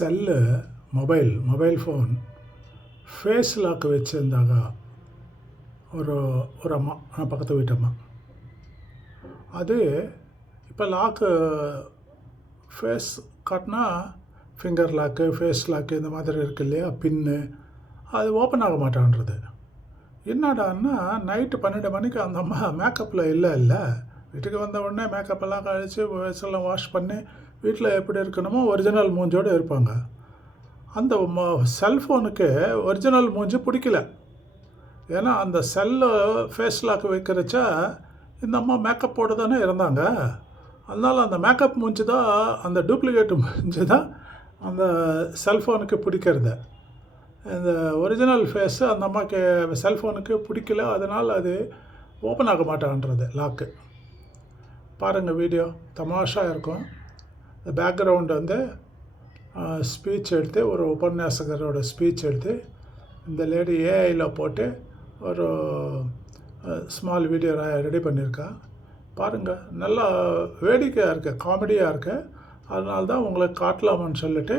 Cell mobile phone face lock வச்சுருந்தாங்க ஒரு ஒரு அம்மா, பக்கத்து வீட்டு அம்மா. அது இப்போ லாக்கு ஃபேஸ் காட்டினா ஃபிங்கர் லாக்கு, ஃபேஸ் லாக்கு இந்த மாதிரி இருக்கு இல்லையா, பின்னு, அது ஓப்பன் ஆக மாட்டான்றது. என்னடான்னா நைட்டு 12 மணிக்கு அந்த அம்மா மேக்கப்பில் இல்லை வீட்டுக்கு வந்த உடனே மேக்கப்பெல்லாம் கழித்து ஃபேஸெல்லாம் வாஷ் பண்ணி வீட்டில் எப்படி இருக்கணுமோ ஒரிஜினல் மூஞ்சோடு இருப்பாங்க. அந்த செல்ஃபோனுக்கு ஒரிஜினல் மூஞ்சி பிடிக்கல. ஏன்னா அந்த செல்லு ஃபேஸ் லாக் வைக்கிறச்சா இந்த அம்மா மேக்கப்போடு தானே இருந்தாங்க. அதனால் அந்த மேக்கப் மூஞ்சி தான், அந்த டூப்ளிகேட் மூஞ்சி தான் அந்த செல்ஃபோனுக்கு பிடிக்கிறது. இந்த ஒரிஜினல் ஃபேஸு அந்த அம்மாவுக்கு செல்ஃபோனுக்கு பிடிக்கல. அதனால் அது ஓப்பன் ஆக மாட்டான்றது லாக்கு. பாருங்கள், வீடியோ தமாஷா இருக்கும். இந்த பேக்ரவுண்டு வந்து ஸ்பீச் எடுத்து, ஒரு உபன்யாசகரோட ஸ்பீச் எடுத்து இந்த லேடி ஏஐயில் போட்டு ஒரு ஸ்மால் வீடியோ ரெடி பண்ணியிருக்கா. பாருங்கள், நல்லா வேடிக்கையாக இருக்குது, காமெடியாக இருக்குது. அதனால தான் உங்களுக்கு காட்டலாமான்னு சொல்லிட்டு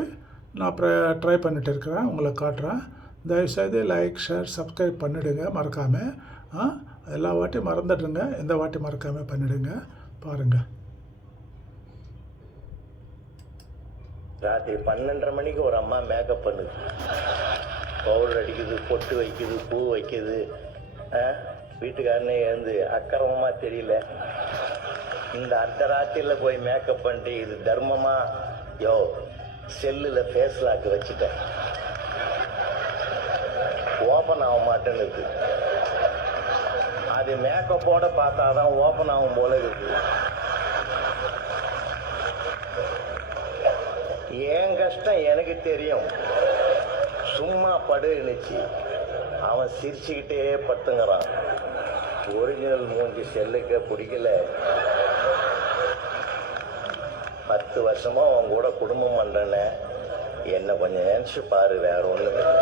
நான் ட்ரை பண்ணிட்டு இருக்கிறேன், உங்களுக்கு காட்டுறேன். தயவுசெய்து லைக், ஷேர், சப்ஸ்கிரைப் பண்ணிவிடுங்க மறக்காமல். எல்லா வாட்டியும் மறந்துடுங்க, இந்த வாட்டி மறக்காமல் பண்ணிவிடுங்க. பாருங்கள். ராத்திரி 12:30 மணிக்கு ஒரு அம்மா மேக்கப் பண்ணுது, பவுடர் அடிக்குது, பொட்டு வைக்குது, பூ வைக்குது. வீட்டுக்காரனே எழுந்து அக்கிரமமாக தெரியல. இந்த அர்த்தராத்திரியில் போய் மேக்கப் பண்ணிட்டு இது தர்மமா? யோ, செல்லில் ஃபேஸ் லாக் வச்சுட்டேன், ஓப்பன் ஆக மாட்டேன்னு. அது மேக்கப்போட பார்த்தா தான் ஓப்பன் ஆகும் போல இருக்கு. என் கஷ்டம் எனக்கு தெரியும். சும்மா படுனுச்சு, அவன் சிரிச்சுக்கிட்டே படுத்துங்கிறான். ஒரிஜினல் மூஞ்சி செல்லுக்கு பிடிக்கல. 10 வருஷமா அவன் கூட குடும்பம் பண்ணுறேன்னு என்ன கொஞ்சம் நினச்சி பாரு, வேற ஒன்றும் இல்லை.